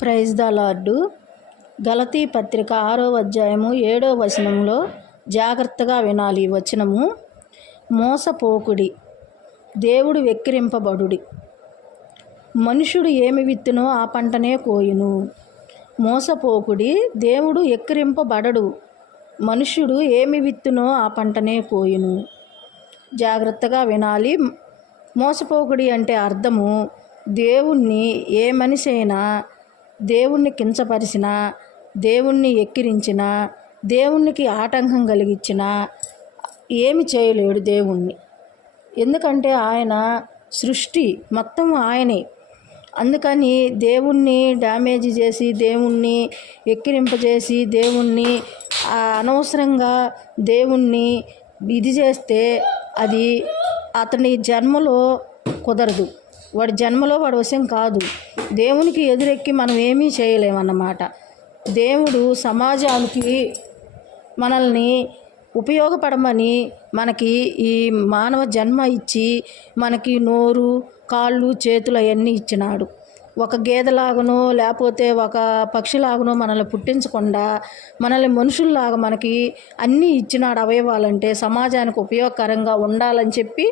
Praise the lord. గలతీ పత్రిక 6వ అధ్యాయము 7వ వచనంలో జాగ్రత్తగా వినాలి. వచనము: మోసపోకుడి, దేవుడు వెక్కిరింపబడుడి. మనుషుడు ఏమి విత్తునో ఆ పంటనే కోయును. మోసపోకుడి, దేవుడు ఎక్కిరింపబడడు. మనుష్యుడు ఏమి విత్తునో ఆ పంటనే కోయును. జాగ్రత్తగా వినాలి. మోసపోకుడి అంటే అర్థము, దేవుణ్ణి ఏ మనిషి అయినా దేవుణ్ణి కించపరిచినా, దేవుణ్ణి ఎక్కిరించినా, దేవునికి ఆటంకం కలిగించినా ఏమి చేయలేడు దేవుణ్ణి. ఎందుకంటే ఆయన సృష్టి మొత్తం ఆయనే. అందుకని దేవుణ్ణి డ్యామేజ్ చేసి, దేవుణ్ణి ఎక్కిరింపజేసి, దేవుణ్ణి అనవసరంగా దేవుణ్ణి ఇది చేస్తే అది అతని జన్మలో కుదరదు. వాడి జన్మలో వాడి వశం కాదు. దేవునికి ఎదురెక్కి మనం ఏమీ చేయలేమన్నమాట. దేవుడు సమాజానికి మనల్ని ఉపయోగపడమని మనకి ఈ మానవ జన్మ ఇచ్చి, మనకి నోరు, కాళ్ళు, చేతులు అవన్నీ ఇచ్చినాడు. ఒక గేదెలాగనో లేకపోతే ఒక పక్షిలాగనో మనల్ని పుట్టించకుండా మనల్ని మనుషుల్లాగా మనకి అన్నీ ఇచ్చినాడు అవయవాలంటే సమాజానికి ఉపయోగకరంగా ఉండాలని చెప్పి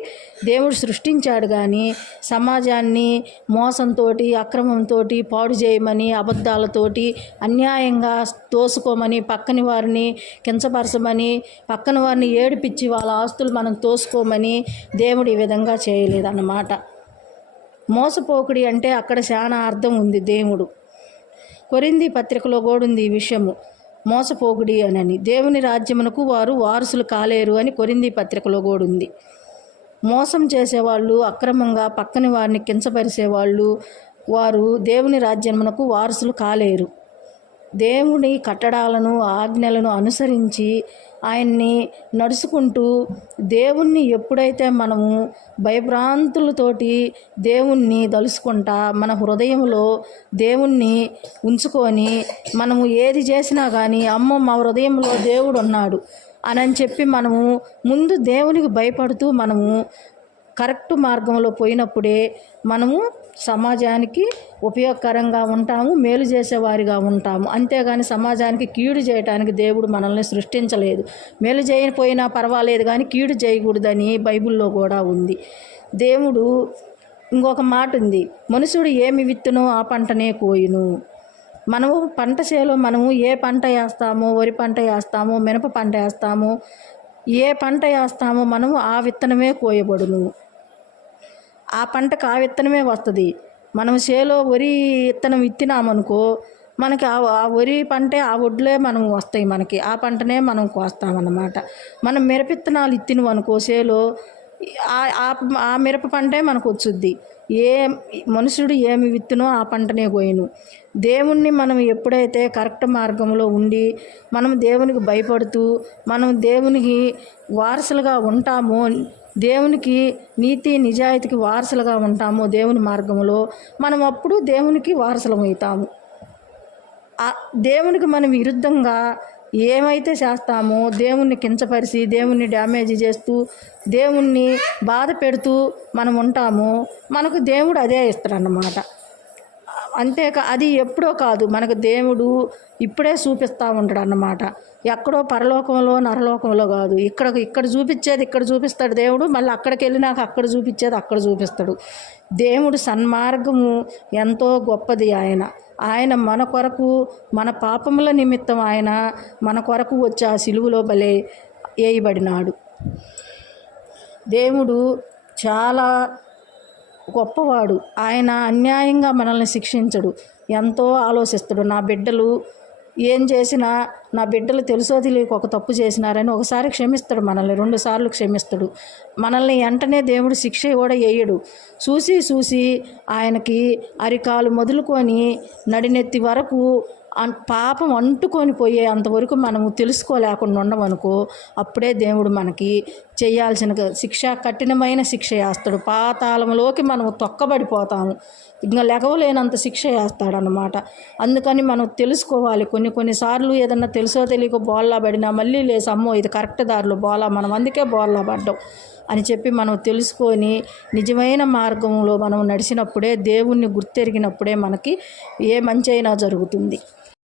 దేవుడు సృష్టించాడు. కానీ సమాజాన్ని మోసంతో, అక్రమంతో పాడు చేయమని, అబద్ధాలతోటి అన్యాయంగా తోసుకోమని, పక్కని వారిని కించపరచమని, పక్కన వారిని ఏడిపించి వాళ్ళ ఆస్తులు మనం తోసుకోమని దేవుడు ఈ విధంగా చేయలేదన్నమాట. మోసపోకుడి అంటే అక్కడ చాలా అర్థం ఉంది. దేవుడు కొరింథీ పత్రికలో కూడా ఉంది ఈ విషయము, మోసపోకుడి అని. దేవుని రాజ్యమునకు వారు వారసులు కాలేరు అని కొరింథీ పత్రికలో కూడా ఉంది. మోసం చేసేవాళ్ళు, అక్రమంగా పక్కని వారిని కించపరిచేవాళ్ళు, వారు దేవుని రాజ్యమునకు వారసులు కాలేరు. దేవుని కట్టడాలను, ఆజ్ఞలను అనుసరించి ఆయన్ని నడుచుకుంటూ దేవుణ్ణి ఎప్పుడైతే మనము భయభ్రాంతులతోటి దేవుణ్ణి తలుసుకుంటా మన హృదయంలో దేవుణ్ణి ఉంచుకొని మనము ఏది చేసినా కానీ అమ్మో మా హృదయంలో దేవుడు ఉన్నాడు అని చెప్పి మనము ముందు దేవునికి భయపడుతూ మనము కరెక్ట్ మార్గంలో పోయినప్పుడే మనము సమాజానికి ఉపయోగకరంగా ఉంటాము, మేలు చేసేవారిగా ఉంటాము. అంతేగాని సమాజానికి కీడు చేయటానికి దేవుడు మనల్ని సృష్టించలేదు. మేలు చేయకపోయినా పర్వాలేదు కానీ కీడు చేయకూడదని బైబిల్లో కూడా ఉంది. దేవుడు ఇంకొక మాట ఉంది, మనుషుడు ఏమి విత్తునో ఆ పంటనే కోయును. మనము పంట చేలో మనము ఏ పంట వేస్తామో, వరి పంట వేస్తామో, మినప పంట వేస్తామో, ఏ పంట వేస్తామో మనము ఆ విత్తనమే కోయబడును. ఆ పంటకు ఆ విత్తనమే వస్తుంది. మనం చేలో వరి విత్తనం విత్తినామనుకో మనకి ఆ వరి పంటే, ఆ వడ్లే మనం వస్తాయి మనకి, ఆ పంటనే మనం కోస్తామన్నమాట. మనం మిరపిత్తనాలు ఇత్తినవనుకో చేలో ఆ మిరప పంటే మనకు వచ్చుద్ది. ఏ మనుషుడు ఏమి విత్తునో ఆ పంటనే కోయును. దేవుణ్ణి మనం ఎప్పుడైతే కరెక్ట్ మార్గంలో ఉండి మనం దేవునికి భయపడుతూ మనం దేవునికి వారసులుగా ఉంటామో, దేవునికి నీతి నిజాయితీకి వారసులుగా ఉంటామో దేవుని మార్గంలో, మనం అప్పుడు దేవునికి వారసులం అవుతాము. దేవునికి మనం విరుద్ధంగా ఏమైతే చేస్తామో, దేవుణ్ణి కించపరిచి, దేవుణ్ణి డ్యామేజ్ చేస్తూ, దేవుణ్ణి బాధ పెడుతూ మనం ఉంటామో మనకు దేవుడు అదే ఇస్తాడన్నమాట. అది ఎప్పుడో కాదు, మనకు దేవుడు ఇప్పుడే చూపిస్తూ ఉంటాడు అన్నమాట. ఎక్కడో పరలోకంలో, నరలోకంలో కాదు, ఇక్కడ చూపించేది ఇక్కడ చూపిస్తాడు దేవుడు. మళ్ళీ అక్కడికి వెళ్ళినాక అక్కడ చూపించేది అక్కడ చూపిస్తాడు. దేవుడు సన్మార్గము ఎంతో గొప్పది. ఆయన మన కొరకు, మన పాపముల నిమిత్తం ఆయన మన కొరకు వచ్చి ఆ సిలువలో బలే వేయబడినాడు. దేవుడు చాలా గొప్పవాడు. ఆయన అన్యాయంగా మనల్ని శిక్షించడు, ఎంతో ఆలోచిస్తాడు. నా బిడ్డలు ఏం చేసినా, నా బిడ్డలు తెలుసో తెలియక ఒక తప్పు చేసినారని ఒకసారి క్షమిస్తాడు మనల్ని, 2 సార్లు క్షమిస్తాడు మనల్ని. వెంటనే దేవుడు శిక్ష కూడా వేయడు. చూసి ఆయనకి అరికాలు మొదలుకొని నడినెత్తి వరకు పాపం అంటుకొని పోయే అంతవరకు మనము తెలుసుకోలేకుండా ఉండమనుకో, అప్పుడే దేవుడు మనకి చేయాల్సిన శిక్ష, కఠినమైన శిక్ష వేస్తాడు. పాతాళంలోకి మనము తొక్కబడిపోతాము, ఇంకా లెగవలేనంత శిక్ష వేస్తాడనమాట. అందుకని మనం తెలుసుకోవాలి. కొన్నిసార్లు ఏదన్నా తెలుసో తెలియక బోల్లా పడినా మళ్ళీ లేసి అమ్మో ఇది కరెక్ట్ దారిలో బోలా, మనం అందుకే బోల్లా పడ్డాం అని చెప్పి మనం తెలుసుకొని నిజమైన మార్గంలో మనం నడిచినప్పుడే, దేవుణ్ణి గుర్తెరిగినప్పుడే మనకి ఏ మంచి అయినా జరుగుతుంది.